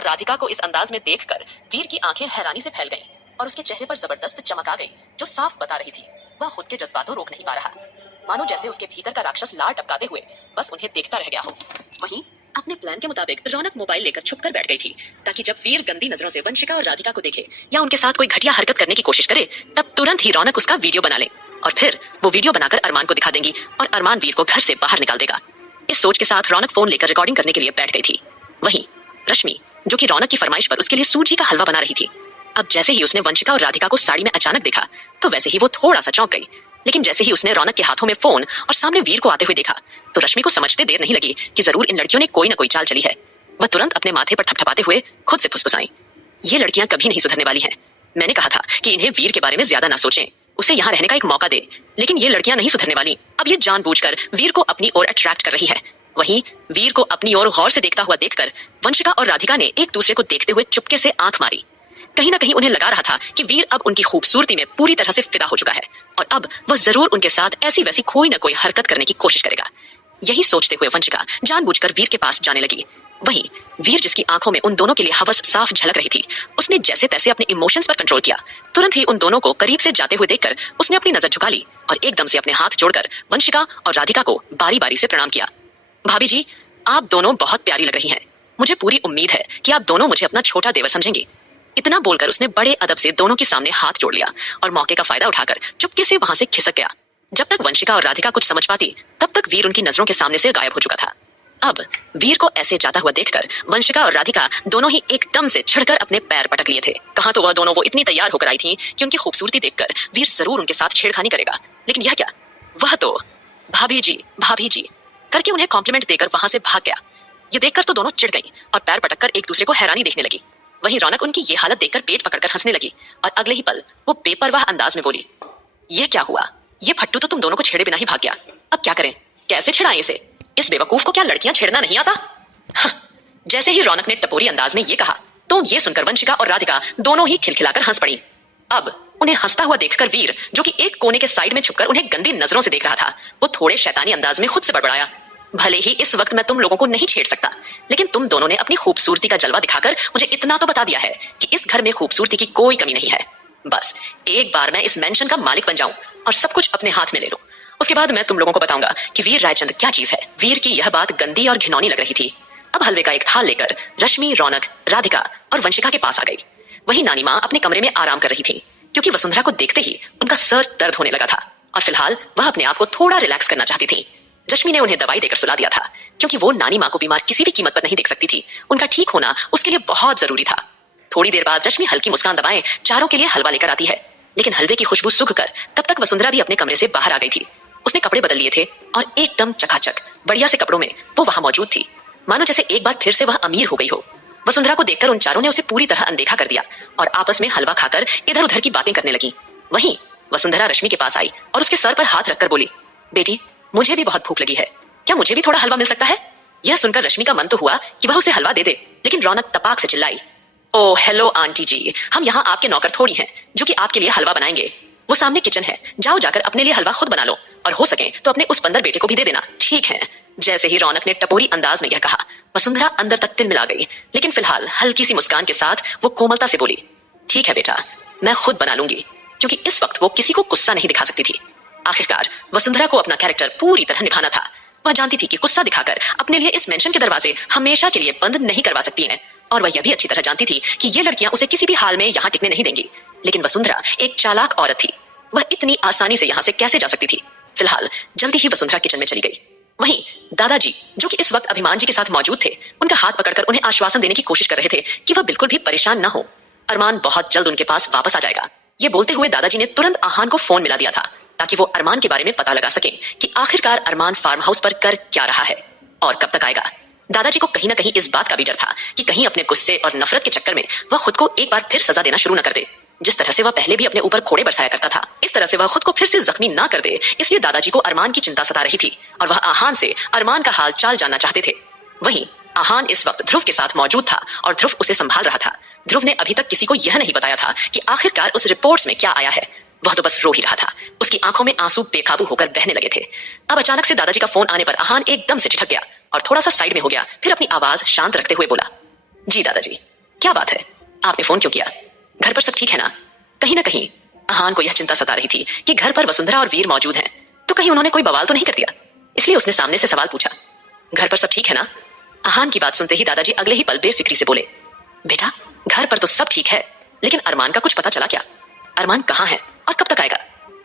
और राधिका को इस अंदाज में देखकर वीर की आंखें हैरानी से फैल गईं और उसके चेहरे पर जबरदस्त चमक आ गई, जो साफ बता रही थी वह खुद के जज्बातों रोक नहीं पा रहा, मानो जैसे उसके भीतर का राक्षस लार टपकाते हुए बस उन्हें देखता रह गया हो। वहीं अपने प्लान के मुताबिक रौनक मोबाइल लेकर छुपकर बैठ गई थी, ताकि जब वीर गंदी नजरों से वंशिका और राधिका को देखे या उनके साथ कोई घटिया हरकत करने की कोशिश करे, तब तुरंत ही रौनक उसका वीडियो बना ले और फिर वो वीडियो बनाकर अरमान को दिखा देंगी और अरमान वीर को घर से बाहर निकाल देगा। इस सोच के साथ रौनक फोन लेकर रिकॉर्डिंग करने के लिए बैठ गई थी। वहीं रश्मि, जो कि रौनक की फरमाइश पर उसके लिए सूजी का हलवा बना रही थी, अब जैसे ही उसने वंशिका और राधिका को साड़ी में अचानक देखा तो वैसे ही वो थोड़ा सा चौंक गई। लेकिन जैसे ही उसने रौनक के हाथों में फोन और सामने वीर को आते हुए देखा तो रश्मि को समझते देर नहीं लगी कि जरूर इन लड़कियों ने कोई ना कोई चाल चली है। वह तुरंत अपने माथे पर थपथपाते हुए खुद से फुसफुसाई, ये लड़कियां कभी नहीं सुधरने वाली हैं। मैंने कहा था कि इन्हें वीर के बारे में ज्यादा ना सोचें, उसे यहाँ रहने का एक मौका दे, लेकिन ये लड़कियां नहीं सुधरने वाली। अब ये जानबूझकर वीर को अपनी ओर अट्रैक्ट कर रही है। वहीं वीर को अपनी ओर गौर से देखता हुआ देखकर वंशिका और राधिका ने एक दूसरे को देखते हुए चुपके से आंख मारी। कहीं ना कहीं उन्हें लगा रहा था कि वीर अब उनकी खूबसूरती में पूरी तरह से फिदा हो चुका है और अब वह जरूर उनके साथ ऐसी वैसी कोई ना कोई हरकत करने की कोशिश करेगा। यही सोचते हुए वंशिका जानबूझकर वीर के पास जाने लगी। वहीं वीर, जिसकी आंखों में उन दोनों के लिए हवस साफ झलक रही थी, उसने जैसे तैसे अपने इमोशंस पर कंट्रोल किया। तुरंत ही उन दोनों को करीब से जाते हुए देखकर उसने अपनी नजर झुका ली और एकदम से अपने हाथ जोड़कर वंशिका और राधिका को बारी बारी से प्रणाम किया। भाभी जी, आप दोनों बहुत प्यारी लग रही हैं। मुझे पूरी उम्मीद है कि आप दोनों मुझे अपना छोटा देवर समझेंगी। इतना बोलकर उसने बड़े अदब से दोनों के सामने हाथ जोड़ लिया और मौके का फायदा उठाकर चुपके से वहां से खिसक गया। जब तक वंशिका और राधिका कुछ समझ पाती तब तक वीर उनकी नजरों के सामने से गायब हो चुका था। अब वीर को ऐसे जाता हुआ देखकर वंशिका और राधिका दोनों ही एकदम से छिड़कर अपने पैर पटक लिए थे। कहां तो वह दोनों वो इतनी तैयार होकर आई थी कि उनकी खूबसूरती देखकर वीर जरूर उनके साथ छेड़खानी करेगा, लेकिन यह क्या, वह तो भाभी जी करके उन्हें कॉम्प्लीमेंट देकर वहां से भाग गया। ये देखकर तो दोनों चिढ़ गई और पैर पटककर एक दूसरे को हैरानी देखने लगी। वहीं रौनक उनकी ये हालत देखकर पेट पकड़कर हंसने लगी और अगले ही पल वो बेपरवाह अंदाज में बोली, ये क्या हुआ, ये फट्टू तो तुम दोनों को छेड़े बिना ही भाग गया। अब क्या करें, कैसे छेड़ाएं इसे? इस बेवकूफ को क्या लड़कियां छेड़ना नहीं आता? जैसे ही रौनक ने टपोरी अंदाज में ये कहा तो ये सुनकर वंशिका और राधिका दोनों ही खिलखिलाकर हंस पड़ी। अब उन्हें हंसता हुआ देखकर वीर, जो कि एक कोने के साइड में छुपकर उन्हें गंदी नजरों से देख रहा था, वो थोड़े शैतानी अंदाज में खुद से बड़बड़ाया, भले ही इस वक्त मैं तुम लोगों को नहीं छेड़ सकता, लेकिन तुम दोनों ने अपनी खूबसूरती का जलवा दिखाकर मुझे इतना तो बता दिया है कि इस घर में खूबसूरती की कोई कमी नहीं है। बस एक बार मैं इस मेंशन का मालिक बन जाऊं और सब कुछ अपने हाथ में ले लूं, उसके बाद मैं तुम लोगों को बताऊंगा कि वीर रायचंद क्या चीज है। वीर की यह बात गंदी और घिनौनी लग रही थी। अब हलवे का एक थाल लेकर रश्मि, रौनक, राधिका और वंशिका के पास आ गई। वहीं नानी माँ अपने कमरे में आराम कर रही थी, क्योंकि वसुंधरा को देखते ही उनका सर दर्द होने लगा था और फिलहाल वह अपने आप को थोड़ा रिलैक्स करना चाहती थी। रश्मि ने उन्हें दवाई देकर सुला दिया था, क्योंकि वो नानी माँ को बीमार किसी भी कीमत पर नहीं देख सकती थी। उनका ठीक होना उसके लिए बहुत जरूरी था। थोड़ी देर बाद रश्मि हल्की मुस्कान दबाए चारों के लिए हलवा लेकर आती है, लेकिन हलवे की खुशबू सूख कर तब तक वसुंधरा भी अपने कमरे से बाहर आ गई थी। उसने कपड़े बदल लिए थे और एकदम चकाचक बढ़िया से कपड़ों में वो वहां मौजूद थी, मानो जैसे एक बार फिर से वह अमीर हो गई हो। वसुंधरा को देखकर उन चारों ने उसे पूरी तरह अनदेखा कर दिया और आपस में हलवा खाकर इधर उधर की बातें करने लगी। वहीं वसुंधरा रश्मि के पास आई और उसके सर पर हाथ रखकर बोली, बेटी, मुझे भी बहुत भूख लगी है, क्या मुझे भी थोड़ा हलवा मिल सकता है? यह सुनकर रश्मि का मन तो हुआ कि वह उसे हलवा दे दे, लेकिन रौनक तपाक से चिल्लाई, ओ हेलो आंटी जी, हम यहाँ आपके नौकर थोड़ी हैं जो कि आपके लिए हलवा बनाएंगे। वो सामने किचन है, जाओ जाकर अपने लिए हलवा खुद बना लो और हो सके तो अपने उस बंदर बेटे को भी दे देना, ठीक है? जैसे ही रौनक ने टपोरी अंदाज में यह कहा, वसुंधरा अंदर तक तिल मिला गई, लेकिन फिलहाल हल्की सी मुस्कान के साथ वो कोमलता से बोली, ठीक है बेटा, मैं खुद बना लूंगी, क्योंकि इस वक्त वो किसी को गुस्सा नहीं दिखा सकती थी। आखिरकार वसुंधरा को अपना कैरेक्टर पूरी तरह निभाना था। वह जानती थी कि गुस्सा दिखाकर अपने लिए इस मेंशन के दरवाजे हमेशा के लिए बंद नहीं करवा सकती हैं, और वह यह भी अच्छी तरह जानती थी कि ये लड़कियां उसे किसी भी हाल में यहाँ टिकने नहीं देंगी। लेकिन वसुंधरा एक चालाक औरत थी, वह इतनी आसानी से यहाँ से कैसे जा सकती थी? फिलहाल जल्दी ही वसुंधरा किचन में चली गई। वहीं दादाजी, जो कि इस वक्त अभिमान जी के साथ मौजूद थे, उनका हाथ पकड़कर उन्हें आश्वासन देने की कोशिश कर रहे थे कि वह बिल्कुल भी परेशान न हो, अरमान बहुत जल्द उनके पास वापस आ जाएगा। ये बोलते हुए दादाजी ने तुरंत आहान को फोन मिला दिया था, ताकि वो अरमान के बारे में पता लगा सके कि आखिरकार अरमान फार्म हाउस पर कर क्या रहा है और कब तक आएगा। दादाजी को कहीं ना कहीं इस बात का भी डर था कि कहीं अपने गुस्से और नफरत के चक्कर में वह खुद को एक बार फिर सजा देना शुरू न कर दे। जिस तरह से वह पहले भी अपने ऊपर खोड़े बरसाया करता था, इस तरह से वह खुद को फिर से जख्मी ना कर दे, इसलिए दादाजी को अरमान की चिंता सता रही थी और वह आहान से अरमान का हाल चाल जानना चाहते थे। वहीं आहान इस वक्त ध्रुव के साथ मौजूद था और ध्रुव उसे संभाल रहा था। ध्रुव ने अभी तक किसी को यह नहीं बताया था कि आखिरकार उस रिपोर्ट्स में क्या आया है। वह तो बस रो ही रहा था, उसकी आंखों में आंसू बेकाबू होकर बहने लगे थे। अब अचानक से दादाजी का फोन आने पर आहान एकदम से ठिठक गया और थोड़ा सा साइड में हो गया, फिर अपनी आवाज शांत रखते हुए बोला, जी दादाजी। क्या बात है, आपने फोन क्यों किया? घर पर सब ठीक है ना? कहीं ना कहीं आहान को यह चिंता सता रही थी कि घर पर वसुंधरा और वीर मौजूद हैं, तो कहीं उन्होंने कोई बवाल तो नहीं कर दिया। इसलिए उसने सामने से सवाल पूछा, घर पर सब ठीक है ना? आहान की बात सुनते ही दादाजी अगले ही पल बेफिक्री से बोले, बेटा घर पर तो सब ठीक है, लेकिन अरमान का कुछ पता चला क्या? अरमान कहाँ है और कब तक आएगा?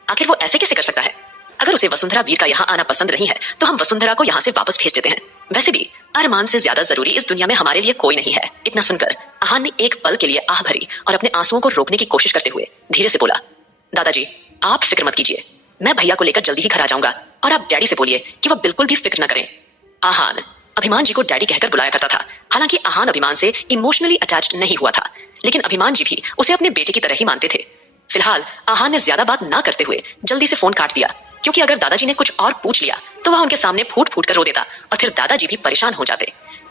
आखिर वो ऐसे कैसे कर सकता है? अगर उसे वसुंधरा वीर का यहाँ आना पसंद नहीं है तो हम वसुंधरा को यहाँ से वापस भेज देते हैं। वैसे भी अरमान से ज्यादा जरूरी इस दुनिया में हमारे लिए कोई नहीं है। इतना सुनकर आहान ने एक पल के लिए आह भरी और अपने आंसुओं को रोकने की कोशिश करते हुए धीरे से बोला, दादाजी आप फिक्र मत कीजिए, मैं भैया को लेकर जल्दी ही घर आ जाऊंगा और आप डैडी से बोलिए कि वो बिल्कुल भी फिक्र न करें। आहान अभिमान जी को डैडी कहकर बुलाया करता था। हालांकि आहान अभिमान से इमोशनली अटैच्ड नहीं हुआ था, लेकिन अभिमान जी भी उसे अपने बेटे की तरह ही मानते थे। फिलहाल आहान ने ज्यादा बात ना करते हुए जल्दी से फोन काट दिया, क्योंकि अगर दादाजी ने कुछ और पूछ लिया तो वह उनके सामने फूट फूट कर रो देता और फिर दादाजी भी परेशान हो जाते।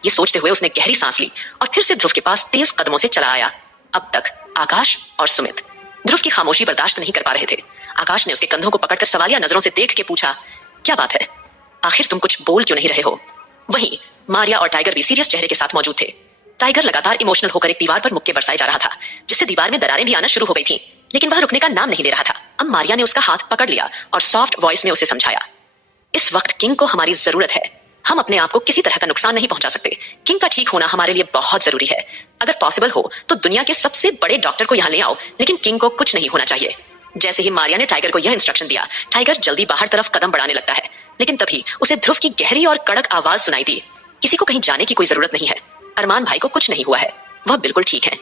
ये सोचते हुए उसने गहरी सांस ली और फिर से ध्रुव के पास तेज कदमों से चला आया। अब तक आकाश और सुमित ध्रुव की खामोशी बर्दाश्त नहीं कर पा रहे थे। आकाश ने उसके कंधों को पकड़कर सवालिया नजरों से देख के पूछा, क्या बात है, आखिर तुम कुछ बोल क्यों नहीं रहे हो? वहीं मारिया और टाइगर भी सीरियस चेहरे के साथ मौजूद थे। टाइगर लगातार इमोशनल होकर एक दीवार पर मुक्के बरसाए जा रहा था, जिससे दीवार में दरारें भी आना शुरू हो गई थीं, लेकिन वह रुकने का नाम नहीं ले रहा था। अब मारिया ने उसका हाथ पकड़ लिया और सॉफ्ट वॉइस में उसे समझाया, इस वक्त किंग को हमारी जरूरत है। हम अपने आप को किसी तरह का नुकसान नहीं पहुंचा सकते। किंग का ठीक होना हमारे लिए बहुत जरूरी है। अगर पॉसिबल हो तो दुनिया के सबसे बड़े डॉक्टर को यहाँ ले आओ, लेकिन किंग को कुछ नहीं होना चाहिए। जैसे ही मारिया ने टाइगर को यह इंस्ट्रक्शन दिया, टाइगर जल्दी बाहर तरफ कदम बढ़ाने लगता है, लेकिन तभी उसे ध्रुव की गहरी और कड़क आवाज सुनाई दी, किसी को कहीं जाने की कोई जरूरत नहीं है। अरमान भाई को कुछ नहीं हुआ है, वह बिल्कुल ठीक है।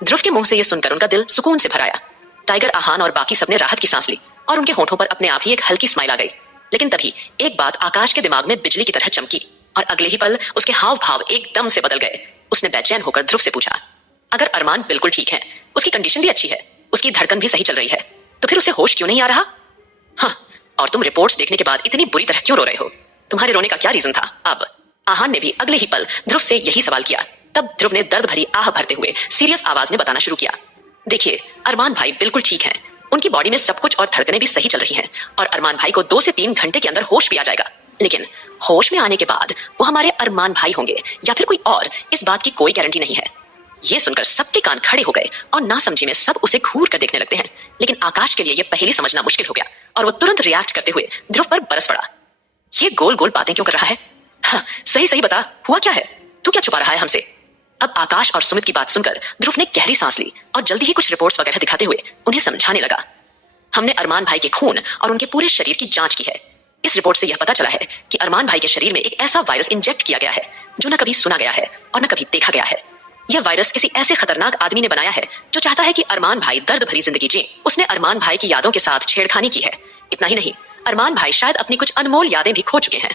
ध्रुव के मुंह से यह सुनकर उनका दिल सुकून से भर आया। टाइगर, आहान और बाकी सबने राहत की सांस ली और उनके होठों पर अपने आप ही एक हल्की स्माइल आ गई। लेकिन तभी एक बात आकाश के दिमाग में बिजली की तरह चमकी और अगले ही पल उसके हाव भाव एकदम से बदल गए। उसने बेचैन होकर ध्रुव से पूछा, अगर अरमान बिल्कुल ठीक है, उसकी कंडीशन भी अच्छी है, उसकी धड़कन भी सही चल रही है, तो फिर उसे होश क्यों नहीं आ रहा? हाँ, और तुम रिपोर्ट्स देखने के बाद इतनी बुरी तरह क्यों रो रहे हो? तुम्हारे रोने का क्या रीजन था? अब आहान ने भी अगले ही पल ध्रुव से यही सवाल किया। तब ध्रुव ने दर्द भरी आह भरते हुए सीरियस आवाज में बताना शुरू किया, देखिए अरमान भाई बिल्कुल ठीक हैं, उनकी बॉडी में सब कुछ और धड़कनें भी सही चल रही हैं और अरमान भाई को 2 से 3 घंटे के अंदर होश भी आ जाएगा। लेकिन होश में आने के बाद वो हमारे अरमान भाई होंगे या फिर कोई और, इस बात की कोई गारंटी नहीं है। ये सुनकर सबके कान खड़े हो गए और नासमझी में सब उसे घूर कर देखने लगते हैं। लेकिन आकाश के लिए यह पहेली समझना मुश्किल हो गया और वो तुरंत रिएक्ट करते हुए ध्रुव पर बरस पड़ा, ये गोल गोल बातें क्यों कर रहा है? हाँ, सही सही बता, हुआ क्या है? तू क्या छुपा रहा है हमसे? अब आकाश और सुमित की बात सुनकर ध्रुव ने गहरी सांस ली और जल्दी ही कुछ रिपोर्ट्स वगैरह दिखाते हुए उन्हें समझाने लगा, हमने अरमान भाई के खून और उनके पूरे शरीर की जांच की है। इस रिपोर्ट से यह पता चला है कि अरमान भाई के शरीर में एक ऐसा वायरस इंजेक्ट किया गया है जो न कभी सुना गया है और न कभी देखा गया है। यह वायरस किसी ऐसे खतरनाक आदमी ने बनाया है जो चाहता है कि अरमान भाई दर्द भरी जिंदगी जिए। उसने अरमान भाई की यादों के साथ छेड़खानी की है। इतना ही नहीं, अरमान भाई शायद अपनी कुछ अनमोल यादें भी खो चुके हैं।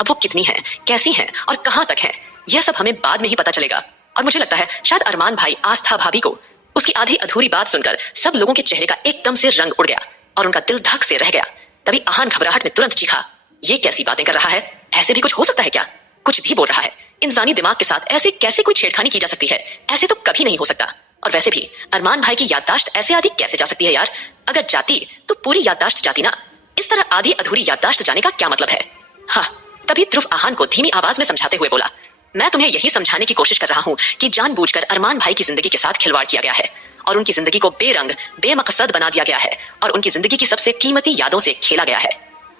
अब वो कितनी हैं, कैसी हैं और कहां तक हैं, यह सब हमें बाद में ही पता चलेगा। और मुझे लगता है शायद अरमान भाई आस्था भाभी को उसकी आधी अधूरी बात सुनकर सब लोगों के चेहरे का एकदम से रंग उड़ गया और उनका दिल धक से रह गया। तभी आहान घबराहट में तुरंत चीखा, ये कैसी बातें कर रहा है? ऐसे भी कुछ हो सकता है क्या? कुछ भी बोल रहा है। इंसानी दिमाग के साथ ऐसे कैसे कोई छेड़खानी की जा सकती है? ऐसे तो कभी नहीं हो सकता। और वैसे भी अरमान भाई की याददाश्त ऐसे आधी कैसे जा सकती है यार? अगर जाती तो पूरी याददाश्त जाती ना। इस तरह आधी अधूरी याददाश्त जाने का क्या मतलब है? हाँ, तभी ध्रुव आहान को धीमी आवाज में समझाते हुए बोला, मैं तुम्हें यही समझाने की कोशिश कर रहा हूँ कि जानबूझकर अरमान भाई की जिंदगी के साथ खिलवाड़ किया गया है और उनकी जिंदगी को बेरंग बेमकसद बना दिया गया है और उनकी जिंदगी की सबसे कीमती यादों से खेला गया है।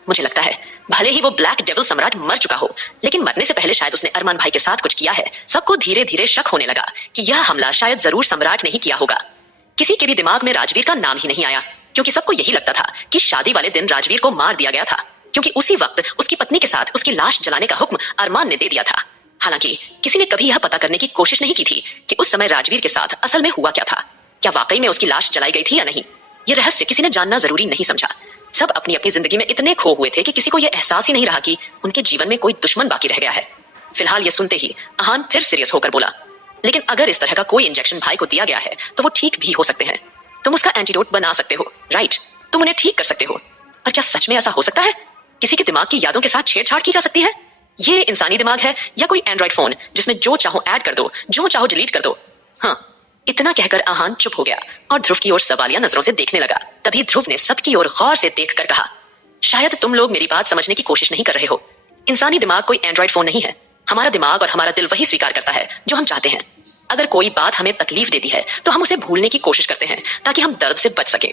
मुझे लगता है भले ही वो ब्लैक डेविल सम्राट मर चुका हो, लेकिन मरने से पहले शायद उसने अरमान भाई के साथ कुछ किया है। सबको धीरे धीरे शक होने लगा कि यह हमला शायद जरूर सम्राट ने ही किया होगा। किसी के भी दिमाग में राजवीर का नाम ही नहीं आया, क्योंकि सबको यही लगता था कि शादी वाले दिन राजवीर को मार दिया गया था, क्योंकि उसी वक्त उसकी पत्नी के साथ उसकी लाश जलाने का हुक्म अरमान ने दे दिया था। हालांकि किसी ने कभी यह पता करने की कोशिश नहीं की थी कि उस समय राजवीर के साथ असल में हुआ क्या था। क्या वाकई में उसकी लाश जलाई गई थी या नहीं? ये रहस्य किसी ने जानना जरूरी नहीं समझा। सब अपनी अपनी जिंदगी में इतने खो हुए थे कि किसी को यह एहसास ही नहीं रहा कि उनके जीवन में कोई दुश्मन बाकी रह गया है। फिलहाल ये सुनते ही आहान फिर सीरियस होकर बोला, लेकिन अगर इस तरह का कोई इंजेक्शन भाई को दिया गया है तो वो ठीक भी हो सकते हैं। तुम उसका एंटीडोट बना सकते हो, राइट? तुम उन्हें ठीक कर सकते हो। पर क्या सच में ऐसा हो सकता है? किसी के दिमाग की यादों के साथ छेड़छाड़ की जा सकती है? ये इंसानी दिमाग है या कोई एंड्रॉइड फोन जिसमें जो चाहो ऐड कर दो, जो चाहो डिलीट कर दो? हाँ, इतना कहकर आहान चुप हो गया और ध्रुव की ओर सवालिया नजरों से देखने लगा। तभी ध्रुव ने सबकी ओर गौर से देखकर कहा, शायद तुम लोग मेरी बात समझने की कोशिश नहीं कर रहे हो। इंसानी दिमाग कोई एंड्रॉइड फोन नहीं है। हमारा दिमाग और हमारा दिल वही स्वीकार करता है जो हम चाहते हैं। अगर कोई बात हमें तकलीफ देती है तो हम उसे भूलने की कोशिश करते हैं ताकि हम दर्द से बच सकें।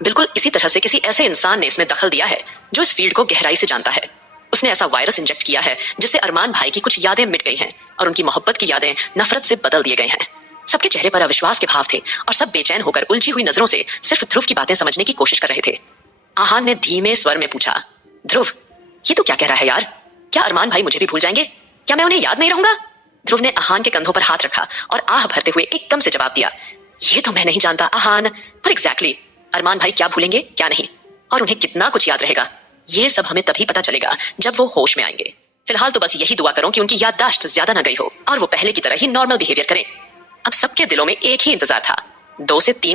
बिल्कुल इसी तरह से किसी ऐसे इंसान ने इसमें दखल दिया है जो इस फील्ड को गहराई से जानता है। उसने ऐसा वायरस इंजेक्ट किया है जिससे अरमान भाई की कुछ यादें मिट गई हैं और उनकी मोहब्बत की यादें नफरत से बदल दिए गए हैं। सबके चेहरे पर अविश्वास के भाव थे और सब बेचैन होकर उलझी हुई नजरों से सिर्फ ध्रुव की बातें समझने की कोशिश कर रहे थे। आहान ने धीमे स्वर में पूछा, ध्रुव, ये तू क्या कह रहा है यार? क्या अरमान भाई मुझे भी भूल जाएंगे? क्या मैं उन्हें याद नहीं रहूंगा? ध्रुव ने आहान के कंधों पर हाथ रखा और आह भरते हुए एकदम से जवाब दिया, ये तो मैं नहीं जानता आहान, पर एग्जैक्टली अरमान भाई क्या भूलेंगे क्या नहीं, और उन्हें कितना कुछ याद रहेगा, ये सब हमें तभी पता चलेगा जब वो होश में आएंगे। फिलहाल तो बस यही दुआ करो कि उनकी याददाश्त ज्यादा न गई हो और वो पहले की तरह ही नॉर्मल बिहेवियर करें। अब सबके दिलों में एक ही इंतजार था, 2 से 3